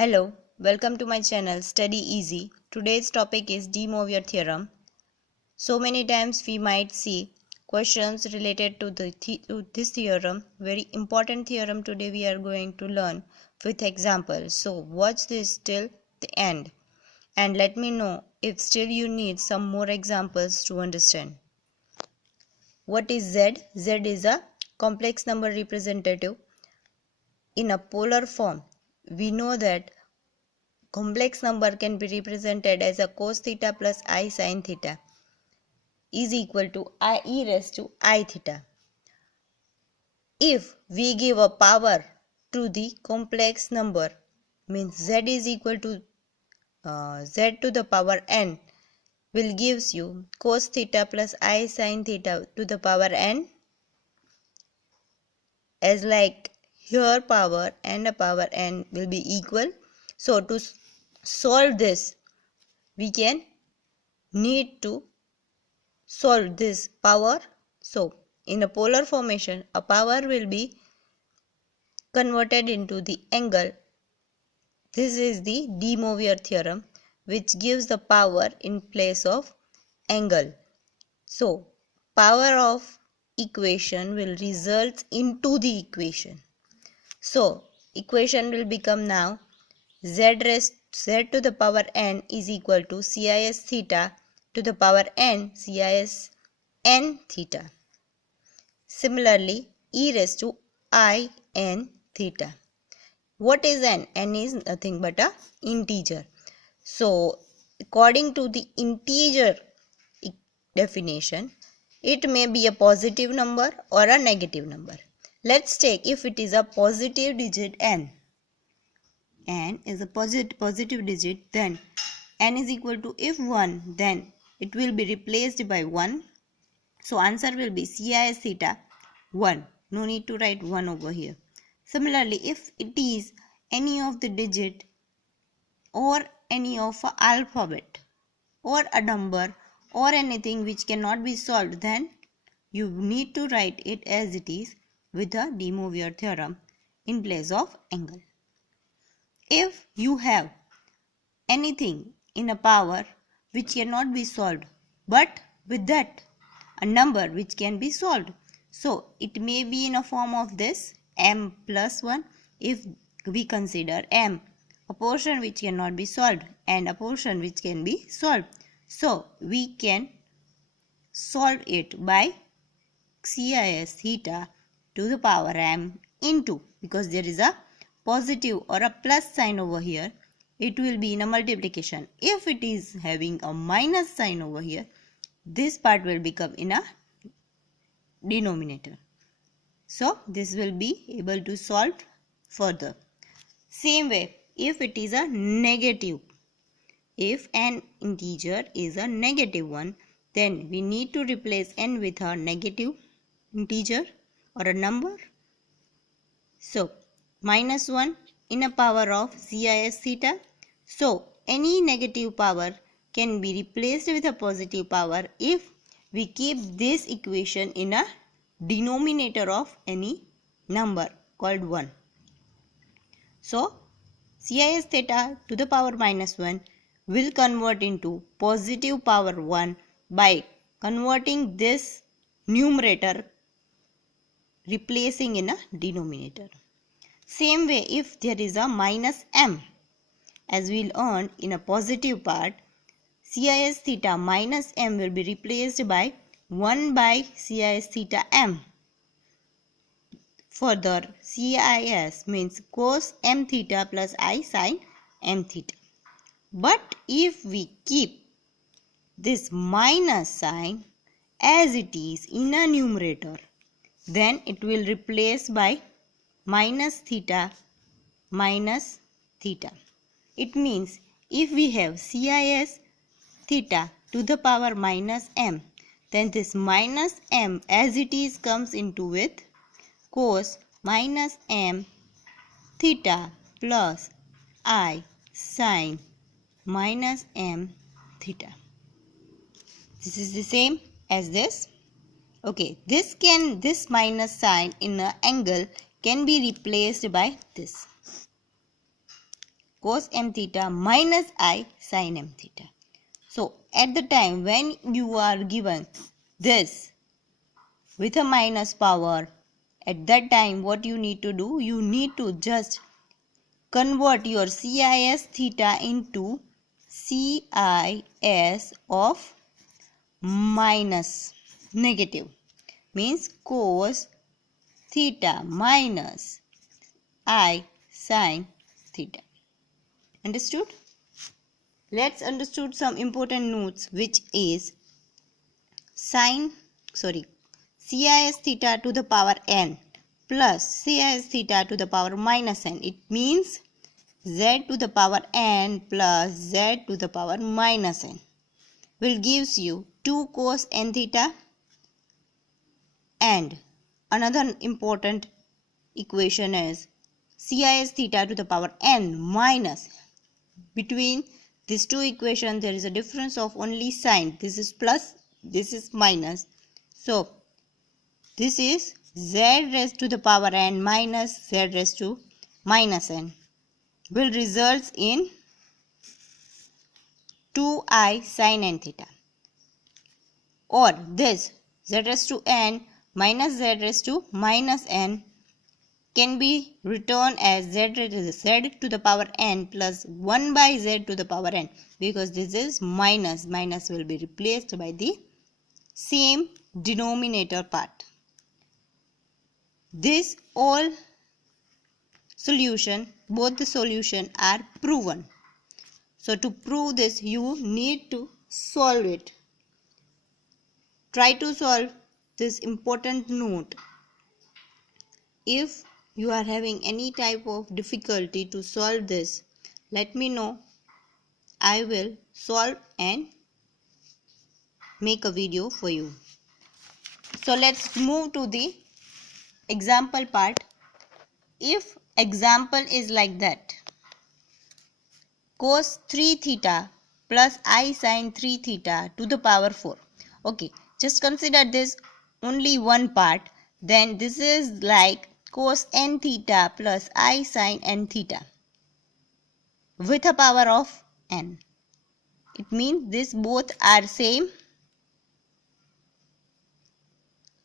Hello, welcome to my channel Study Easy. Today's topic is De Moivre theorem. So many times we might see questions related to this theorem. Very important theorem today we are going to learn with examples. So watch this till the end and let me know if still you need some more examples to understand. What is Z? Z is a complex number representative in a polar form. We know that complex number can be represented as a cos theta plus I sin theta is equal to I e raised to I theta. If we give a power to the complex number, means z is equal to z to the power n will gives you cos theta plus I sin theta to the power n, as like here power and a power n will be equal. So to solve this we can need to solve this power. So in a polar formation a power will be converted into the angle. This is the De Moivre theorem which gives the power in place of angle. So power of equation will result into the equation. So equation will become now z to the power n is equal to cis theta to the power n cis n theta. Similarly, e raised to I n theta. What is n? N is nothing but a integer. So, according to the integer definition, it may be a positive number or a negative number. Let's take if it is a positive digit n. N is a positive digit, then n is equal to, if 1, then it will be replaced by 1. So answer will be cis theta 1. No need to write 1 over here. Similarly, if it is any of the digit or any of a alphabet or a number or anything which cannot be solved, then you need to write it as it is with the De Moivre theorem in place of angle. If you have anything in a power which cannot be solved, but with that a number which can be solved, so it may be in a form of this m plus 1 if we consider m a portion which cannot be solved and a portion which can be solved. So we can solve it by cis theta to the power m into, because there is a positive or a plus sign over here, it will be in a multiplication. If it is having a minus sign over here, this part will become in a denominator. So this will be able to solve further. Same way, if it is a negative, if an integer is a negative one, then we need to replace n with a negative integer or a number. So minus 1 in a power of cis theta. So any negative power can be replaced with a positive power if we keep this equation in a denominator of any number called 1. So cis theta to the power minus 1 will convert into positive power 1 by converting this numerator, replacing in a denominator. Same way, if there is a minus m, as we'll learn in a positive part, cis theta minus m will be replaced by 1 by cis theta m. Further, cis means cos m theta plus I sin m theta. But if we keep this minus sign as it is in a numerator, then it will replace by minus theta minus theta. It means if we have cis theta to the power minus m, then this minus m as it is comes into with cos minus m theta plus I sin minus m theta. This is the same as this. Okay, this minus sign in an angle can be replaced by this. cos m theta minus I sin m theta. So at the time when you are given this with a minus power, at that time what you need to do, you need to just convert your CIS theta into CIS of minus negative, means cos theta minus I sin theta. Understood? Let's understood some important notes, which is CIS theta to the power n plus CIS theta to the power minus n. It means z to the power n plus z to the power minus n will gives you 2 cos n theta, and another important equation is CIS theta to the power n minus. Between these two equations there is a difference of only sign. This is plus, this is minus. So this is z raised to the power n minus z raised to minus n will result in 2I sin n theta, or this z raised to n minus z raised to minus n can be written as z to the power n plus 1 by z to the power n, because this is minus. Minus will be replaced by the same denominator part. This all solution, both the solution are proven. So to prove this you need to solve it. Try to solve this important note. If you are having any type of difficulty to solve this, let me know. I will solve and make a video for you. So let's move to the example part. If example is like that, cos 3 theta plus I sin 3 theta to the power 4. Okay, just consider this only one part. Then this is like cos n theta plus I sin n theta with a power of n. It means this both are same.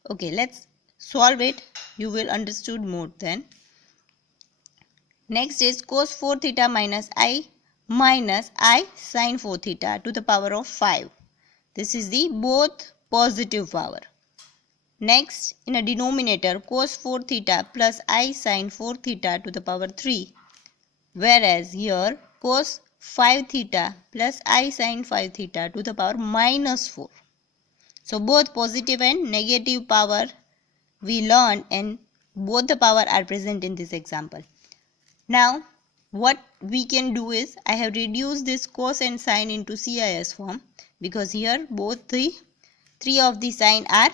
Okay, let's solve it. You will understood more then. Next is cos 4 theta minus I sin 4 theta to the power of 5. This is the both positive power. Next, in a denominator, cos 4 theta plus I sin 4 theta to the power 3. Whereas here, cos 5 theta plus I sin 5 theta to the power minus 4. So both positive and negative power we learned, and both the power are present in this example. Now what we can do is, I have reduced this cos and sin into CIS form, because here both the three of the sign are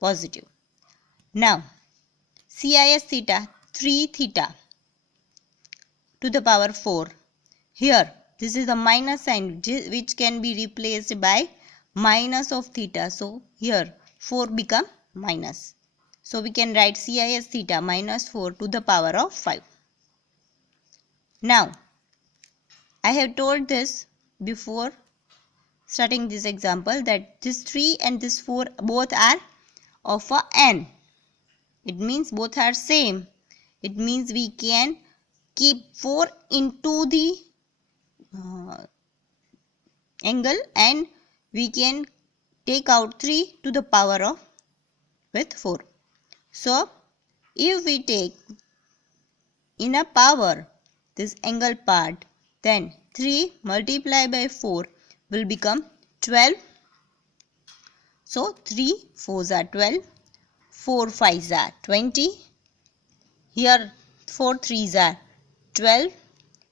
positive. Now CIS theta 3 theta to the power 4. Here this is the minus sign which can be replaced by minus of theta. So here 4 become minus. So we can write CIS theta minus 4 to the power of 5. Now I have told this before starting this example that this 3 and this 4 both are of a n. It means both are same. It means we can keep 4 into the angle, and we can take out 3 to the power of with 4. So if we take in a power this angle part, then 3 multiplied by 4 will become 12. So 3 4s are 12, 4 5s are 20. Here 4 3s are 12,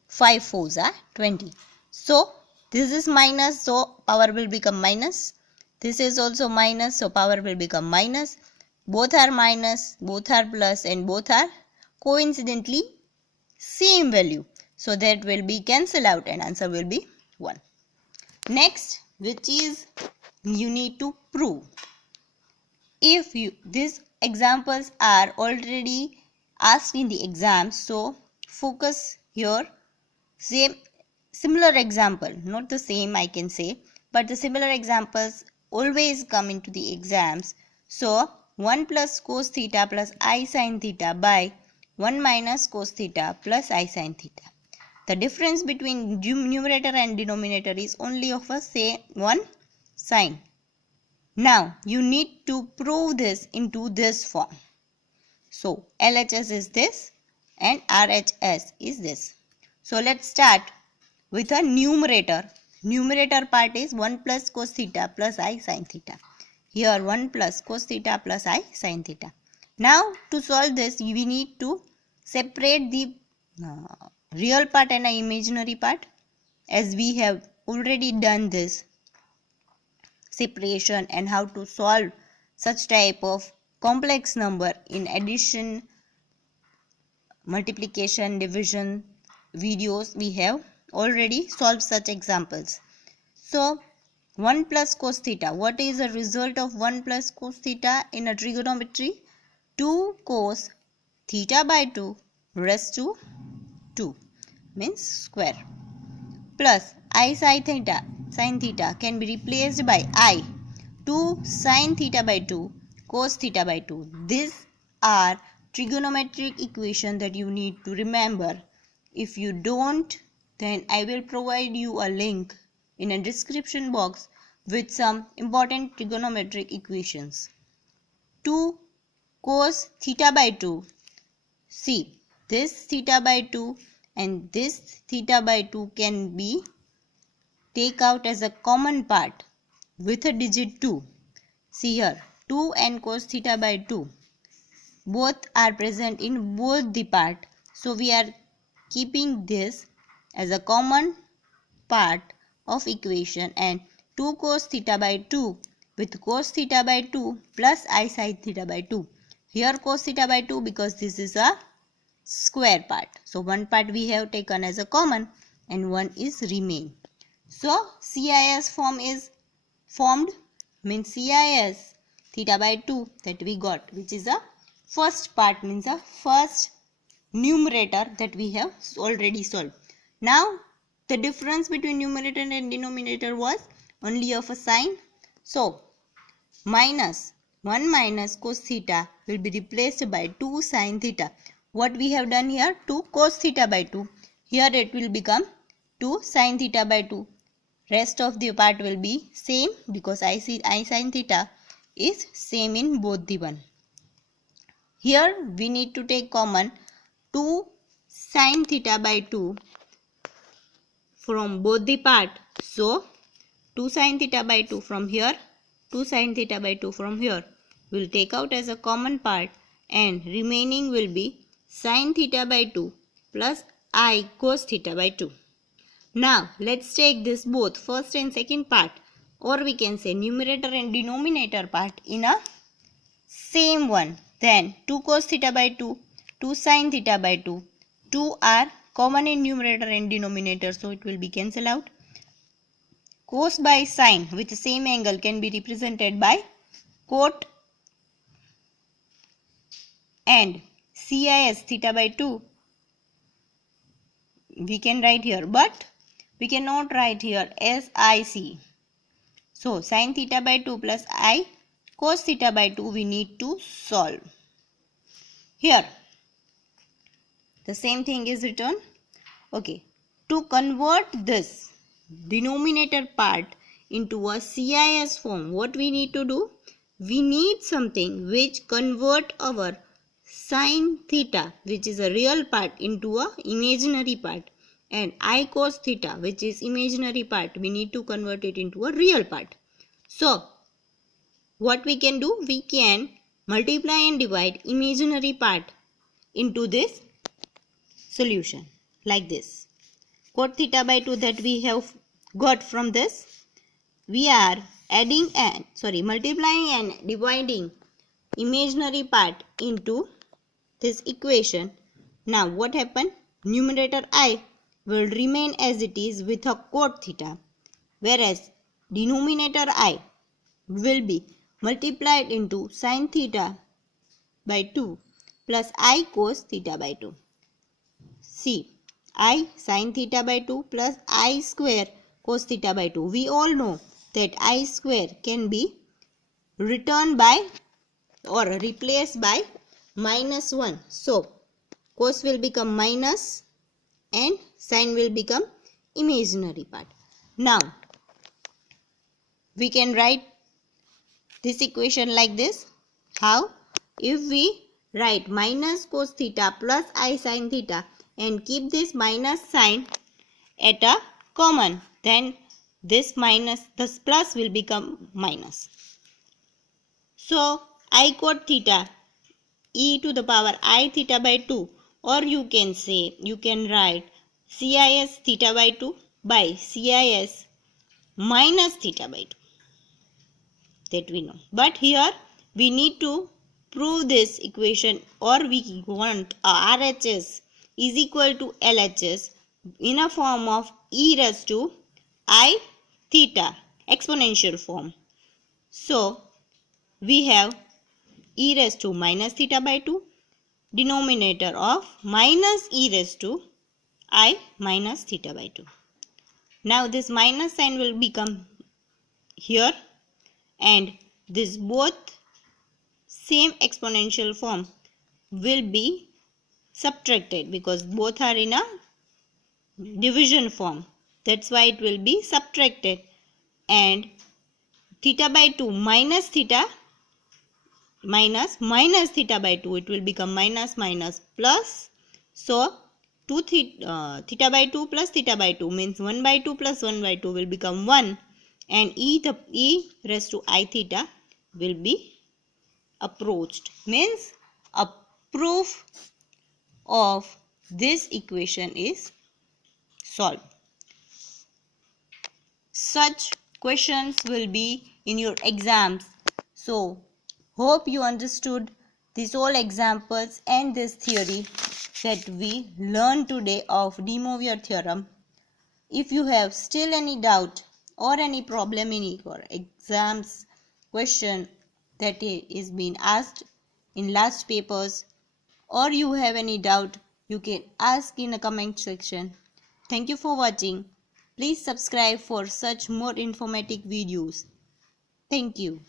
5 4s are 20. So this is minus, so power will become minus. This is also minus, so power will become minus. Both are minus, both are plus, and both are coincidentally same value. So that will be cancelled out and answer will be 1. Next, which is you need to prove. If these examples are already asked in the exam, so focus here Similar example, not the same I can say, but the similar examples always come into the exams. So 1 plus cos theta plus I sin theta by 1 minus cos theta plus I sin theta. The difference between numerator and denominator is only of a say 1 sign. Now you need to prove this into this form. So LHS is this and RHS is this. So let's start with a numerator. Numerator part is 1 plus cos theta plus I sin theta. Here 1 plus cos theta plus I sin theta. Now to solve this we need to separate the real part and the imaginary part, as we have already done this separation and how to solve such type of complex number in addition, multiplication, division videos. We have already solved such examples. So 1 plus cos theta, what is the result of 1 plus cos theta in a trigonometry? 2 cos theta by 2 raised to 2 means square, plus I sin theta can be replaced by I 2 sin theta by 2 cos theta by 2. These are trigonometric equation that you need to remember. If you don't, then I will provide you a link in a description box with some important trigonometric equations. 2 cos theta by 2. See, this theta by 2 and this theta by 2 can be take out as a common part with a digit 2. See here, 2 and cos theta by 2 both are present in both the part. So we are keeping this as a common part of equation, and 2 cos theta by 2 with cos theta by 2 plus I sin theta by 2. Here cos theta by 2 because this is a square part. So one part we have taken as a common and one is remain. So CIS form is formed, means CIS theta by 2 that we got, which is a first part, means a first numerator that we have already solved. Now the difference between numerator and denominator was only of a sign. So minus 1 minus cos theta will be replaced by 2 sin theta. What we have done here? 2 cos theta by 2. Here it will become 2 sin theta by 2. Rest of the part will be same because I sin theta is same in both the one. Here we need to take common 2 sin theta by 2 from both the part. So 2 sin theta by 2 from here, 2 sin theta by 2 from here. We'll take out as a common part and remaining will be sin theta by 2 plus I cos theta by 2. Now let's take this both first and second part, or we can say numerator and denominator part in a same one. Then 2 cos theta by 2, 2 sin theta by 2. 2 are common in numerator and denominator, so it will be cancelled out. Cos by sin with the same angle can be represented by cot, and CIS theta by 2 we can write here, but we cannot write here SIC. So sin theta by 2 plus I cos theta by 2 we need to solve. Here the same thing is written. Okay, to convert this denominator part into a CIS form, what we need to do? We need something which convert our sin theta, which is a real part, into a imaginary part, and I cos theta, which is imaginary part, we need to convert it into a real part. So what we can do? We can multiply and divide imaginary part into this solution like this. Cot theta by 2 that we have got from this, we are multiplying and dividing imaginary part into this equation. Now what happened? Numerator I will remain as it is with a cot theta, whereas denominator I will be multiplied into sin theta by 2 plus I cos theta by 2. See, I sin theta by 2 plus I square cos theta by 2. We all know that I square can be written by or replaced by minus 1. So, cos will become minus and sin will become imaginary part. Now, we can write this equation like this. How? If we write minus cos theta plus I sin theta and keep this minus sign at a common, then this plus will become minus. So, I cot theta e to the power I theta by 2, or you can write cis theta by 2 by cis minus theta by 2. That we know. But here we need to prove this equation, or we want RHS is equal to LHS in a form of e raised to I theta exponential form. So we have e raised to minus theta by 2, denominator of minus e raised to I minus theta by 2. Now this minus sign will become here, and this both same exponential form will be subtracted because both are in a division form. That's why it will be subtracted, and theta by 2 minus theta minus theta by 2, it will become minus plus. So 2 theta by 2 plus theta by 2 means 1 by 2 plus 1 by 2 will become 1, and e raised to I theta will be approached, means a proof of this equation is solved. Such questions will be in your exams. So hope you understood these all examples and this theory that we learned today of De Moivre theorem. If you have still any doubt or any problem in your exams question that is being asked in last papers, or you have any doubt, you can ask in the comment section. Thank you for watching. Please subscribe for such more informative videos. Thank you.